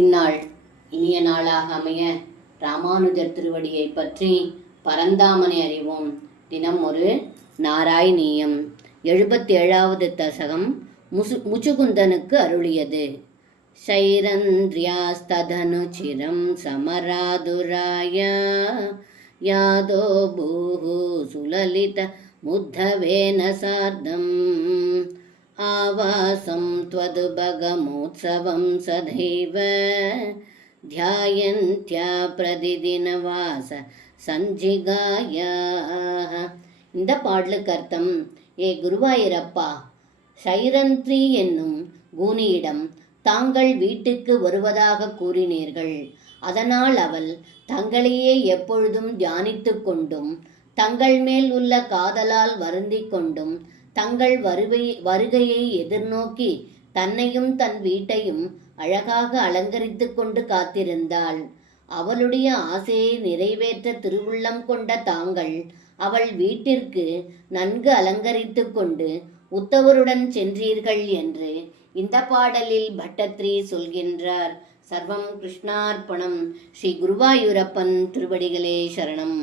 இந்நாள் இனிய நாளாக அமைய ராமானுஜர் திருவடியை பற்றி பரந்தாமனை அறிவோம். தினம் ஒரு நாராயணீயம். 77வது தசகம் முச்சுகுந்தனுக்கு அருளியது. சைரந்திரியாஸ்ததனு சிரம் சமராதுராய யாதோ பூஹு சுலலித முத்தவேன சார்தம் ஆவாசம் த்வது பகமோத்சவம் சதைவ தியாயந்த்யா பிரதிதினவாச சஞ்சிகாய. இந்த பாடலுக்கு அர்த்தம்: ஏ குருவாயூரப்பா, சைரந்திரி என்னும் கூனியிடம் தாங்கள் வீட்டுக்கு வருவதாக கூறினீர்கள். அதனால் அவள் தங்களையே எப்பொழுதும் தியானித்து கொண்டும் தங்கள் மேல் உள்ள காதலால் வருந்தி கொண்டும் தங்கள் வருகையை எதிர்நோக்கி தன்னையும் தன் வீட்டையும் அழகாக அலங்கரித்து கொண்டு காத்திருந்தாள். அவளுடைய ஆசையை நிறைவேற்ற திருவுள்ளம் கொண்ட தாங்கள் அவள் வீட்டிற்கு நன்கு அலங்கரித்து கொண்டு உத்தவருடன் சென்றீர்கள் என்று இந்த பாடலில் பட்டத்ரி சொல்கின்றார். சர்வம் கிருஷ்ணார்ப்பணம். ஸ்ரீ குருவாயூரப்பன் திருவடிகளே சரணம்.